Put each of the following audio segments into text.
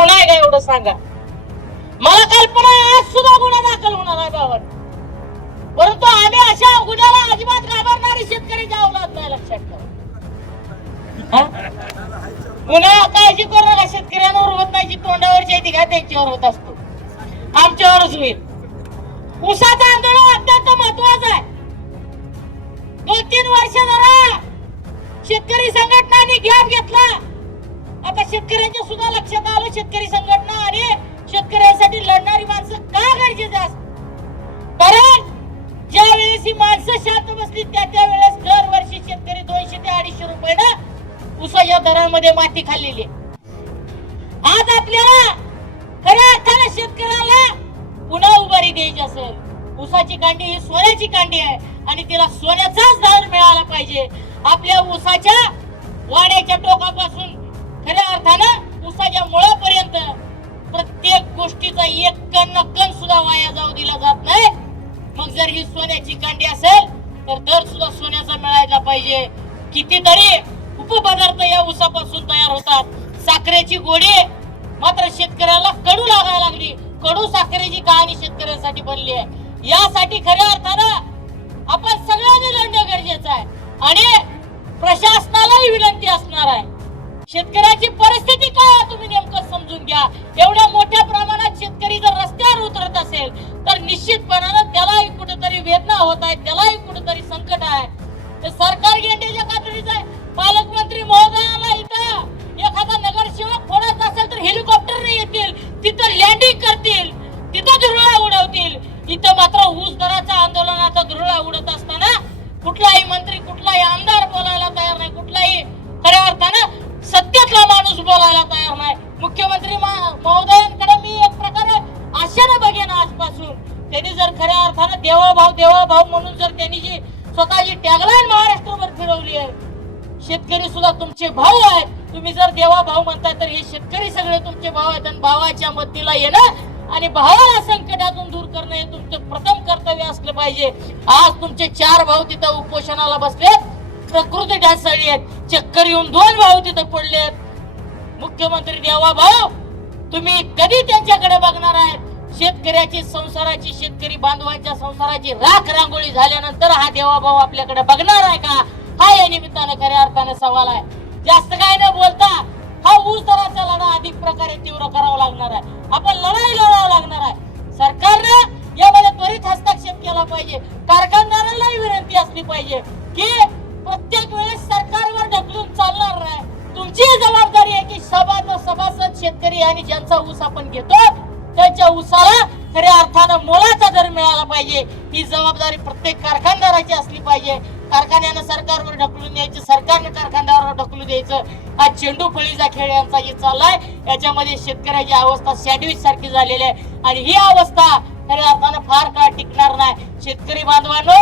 गुन्हा आहे का एवढं सांगा. मला कल्पना आहे आज सुद्धा गुन्हा दाखल होणार आहे बाबा, परंतु आम्ही अशा गुन्ह्याला अजिबात घाबरणारी शेतकरी औलाद नाही, लक्षात ठेवा. गुन्हा काळजी करू नका, शेतकऱ्यांवर होत नाही, जी तोंडावरची आहे ती काय त्यांच्यावर होत असतो, आमच्यावरच होईल. ऊसाचं आंदोलन अत्यंत महत्वाचं आहे. 2-3 वर्ष जरा शेतकरी संघटनांनी गॅप घेतला. आता शेतकऱ्यांच्या सुद्धा लक्षात आलं शेतकरी संघटना आणि शेतकऱ्यांसाठी लढणारी माणसं का गरजेचे असतात. कारण ज्या वेळेस ही माणसं शांत बसली त्या वेळेस दरवर्षी शेतकरी 200 ते 250 रुपये ऊसाच्या दरामध्ये माती खाल्लेली. आज आपल्याला खऱ्या अर्थाने शेतकऱ्याला पुन्हा उभारी द्यायची असेल, ऊसाची कांडी ही सोन्याची कांडी आहे आणि तिला सोन्याचाच दर मिळाला पाहिजे. आपल्या ऊसाच्या वाड्याच्या टोकापासून खऱ्या अर्थानं ऊसाच्या मुळापर्यंत प्रत्येक गोष्टीचा एक कण न कण सुद्धा वाया जाऊ दिला जात नाही. मग जर ही सोन्याची कांडी असेल तर दर सुद्धा सोन्याचा मिळायला पाहिजे. कितीतरी उपपदार्थ या ऊसापासून तयार होतात. साखरेची गोडी मात्र शेतकऱ्याला कडू लागायला लागली. कडू साखरेची कहाणी शेतकऱ्यांसाठी बनली आहे. यासाठी खऱ्या अर्थानं आपण सगळ्यांनी लढणं गरजेचं आहे आणि प्रशासनालाही विनंती असणार आहे. शेतकऱ्याची परिस्थिती काय आहे तुम्ही नेमकं समजून घ्या. एवढ्या मोठ्या प्रमाणात शेतकरी जर रस्त्यावर उतरत असेल तर निश्चितपणानं त्यालाही कुठेतरी वेदना होत आहे, त्यालाही कुठेतरी संकट आहे. ते सरकार गेंड्याच्या कातडीचं आहे. पालकमंत्री महोदयाला इथं एखादा नगरसेवक फोडायचा असेल तर हेलिकॉप्टरने येतील, तिथं लँडिंग करतील, तिथं धुरळा उडवतील. इथं मात्र ऊस दराच्या आंदोलनाचा धुरळा उडत असताना कुठलाही मंत्री कुठलाही आमदार बोलायला तयार नाही, कुठलाही खऱ्या अर्थानं सत्तेतला माणूस बोलायला तयार नाही. मुख्यमंत्री महोदयांकडे मी एक प्रकारे आशेने बघेन आजपासून. त्यांनी जर खऱ्या अर्थानं देवाभाव म्हणून जर त्यांनी जी स्वतःची टॅगलाईन महाराष्ट्रभर फिरवली आहे, शेतकरी सुद्धा तुमचे भाऊ आहेत. तुम्ही जर देवाभाव म्हणताय तर हे शेतकरी सगळे तुमचे भाव आहेत आणि भावाच्या मदतीला येणं आणि भावाला संकटातून दूर करणं हे तुमचं प्रथम कर्तव्य असलं पाहिजे. आज तुमचे 4 भाऊ तिथं उपोषणाला बसलेत, प्रकृती ढासळली आहेत. चक्कर येऊन 2 भाऊ तिथं पडलेत. मुख्यमंत्री देवाभाऊ तुम्ही कधी त्यांच्याकडे बघणार आहेत? शेतकऱ्याची संसाराची, शेतकरी बांधवांच्या संसाराची राख रांगोळी झाल्यानंतर हा देवाभाऊ आपल्याकडे बघणार आहे का? हा या निमित्तानं खऱ्या अर्थाने सवाल आहे. जास्त काय न बोलता हा ऊस दराचा लढा अधिक प्रकारे तीव्र करावा लागणार आहे. आपण लढाई लढावं लागणार आहे. सरकारनं यामध्ये त्वरित हस्तक्षेप केला पाहिजे. कारखानदारांनाही विनंती असली पाहिजे की प्रत्येक वेळेस सरकारवर ढकलून चालणार नाही. तुमची जबाबदारी आहे की सभासद शेतकरी आणि ज्यांचा ऊस आपण घेतो त्यांच्या ऊसाला खऱ्या अर्थानं मोलाचा दर मिळाला पाहिजे. ही जबाबदारी प्रत्येक कारखानदाराची असली पाहिजे. कारखान्यानं सरकारवर ढकलून द्यायचं, सरकारनं कारखानदारावर ढकलून द्यायचं. हा चेंडू फळीचा खेळ यांचा जे चाललाय याच्यामध्ये शेतकऱ्याची अवस्था सँडविच सारखी झालेली आहे आणि ही अवस्था खऱ्या अर्थानं फार काळ टिकणार नाही. शेतकरी बांधवांनो,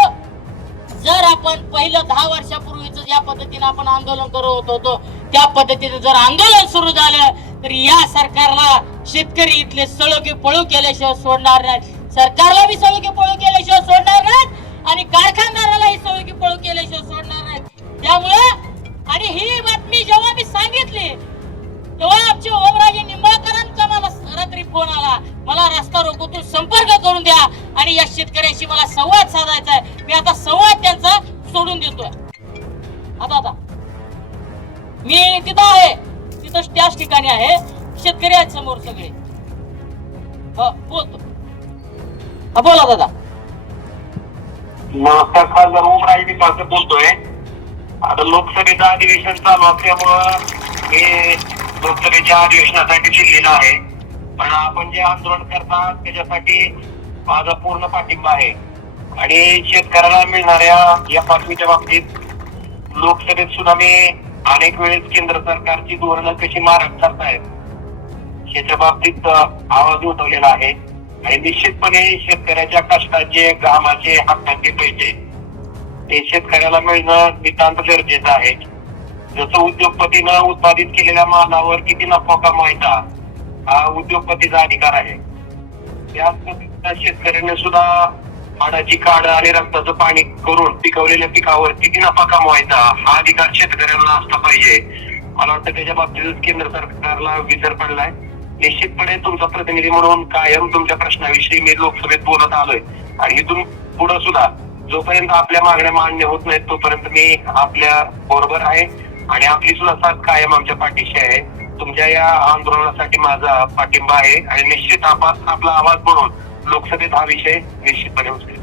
जर आपण पहिलं 10 वर्षापूर्वीच ज्या पद्धतीने आपण आंदोलन करत होतो त्या पद्धतीने जर आंदोलन सुरू झालं तर या सरकारला शेतकरी इथले सळोके पळू केल्याशिवाय सोडणार नाही. सरकारला बी सळोके पळू केल्याशिवाय सोडणार नाहीत आणि कारखानदारालाही सळोके पळू केल्याशिवाय सोडणार नाहीत. त्यामुळे आणि ही बातमी जेव्हा मी सांगितली तेव्हा आमचे ओमराजे निंबाळकरांचा मला रात्री फोन आला, मला रस्ता रोकोतून संपर्क करून द्या आणि या शेतकऱ्याशी मला संवाद साधायचा आहे. मी आता संवाद त्यांचा सोडून देतोय. आता मी तिथं आहे, तिथं त्याच ठिकाणी आहे. शेतकरी आहेत समोर सगळे. बोलतो. बोला दादा. नमस्कार, खासदार ओमराजे निंबाळकर बोलतोय. आता लोकसभेचं अधिवेशन चालू असल्यामुळं मी लोकसभेच्या अधिवेशनासाठी दिल्लीला आहे. पण आपण जे आंदोलन करता त्याच्यासाठी माझा पूर्ण पाठिंबा आहे आणि शेतकऱ्याला मिळणाऱ्या या बातमीच्या बाबतीत लोकसभेत सुद्धा मी अनेक वेळेस केंद्र सरकारची धोरणं कशी मारक करतायत याच्या बाबतीत आवाज उठवलेला आहे आणि निश्चितपणे शेतकऱ्याच्या कष्टाचे, घामाचे, हक्काचे पैसे ते शेतकऱ्याला मिळणं नितांत गरजेचं आहे. जसं उद्योगपतीनं उत्पादित केलेल्या मालावर किती नफा कमवायचा हा उद्योगपतीचा अधिकार आहे, त्याच पद्धतीनं शेतकऱ्याने सुद्धा हाडाची काढ आणि रक्ताचं पाणी करून पिकवलेल्या पिकावर किती नफा कमवायचा हा अधिकार शेतकऱ्यांना असला पाहिजे. मला वाटतं त्याच्या बाबतीत केंद्र सरकारला विसर पडलाय निश्चितपणे तुमचा प्रतिनिधी म्हणून कायम तुमच्या प्रश्नाविषयी मी लोकसभेत बोलत आलोय आणि इथून पुढे सुद्धा जोपर्यंत आपल्या मागण्या मान्य होत नाहीत तोपर्यंत मी आपल्या बरोबर आहे आणि आपली सुद्धा साथ कायम आमच्या पाठीशी आहे. तुमच्या या आंदोलनासाठी माझा पाठिंबा आहे आणि निश्चित आपला आवाज म्हणून लोकसभेत हा विषय निश्चितपणे उचलेल.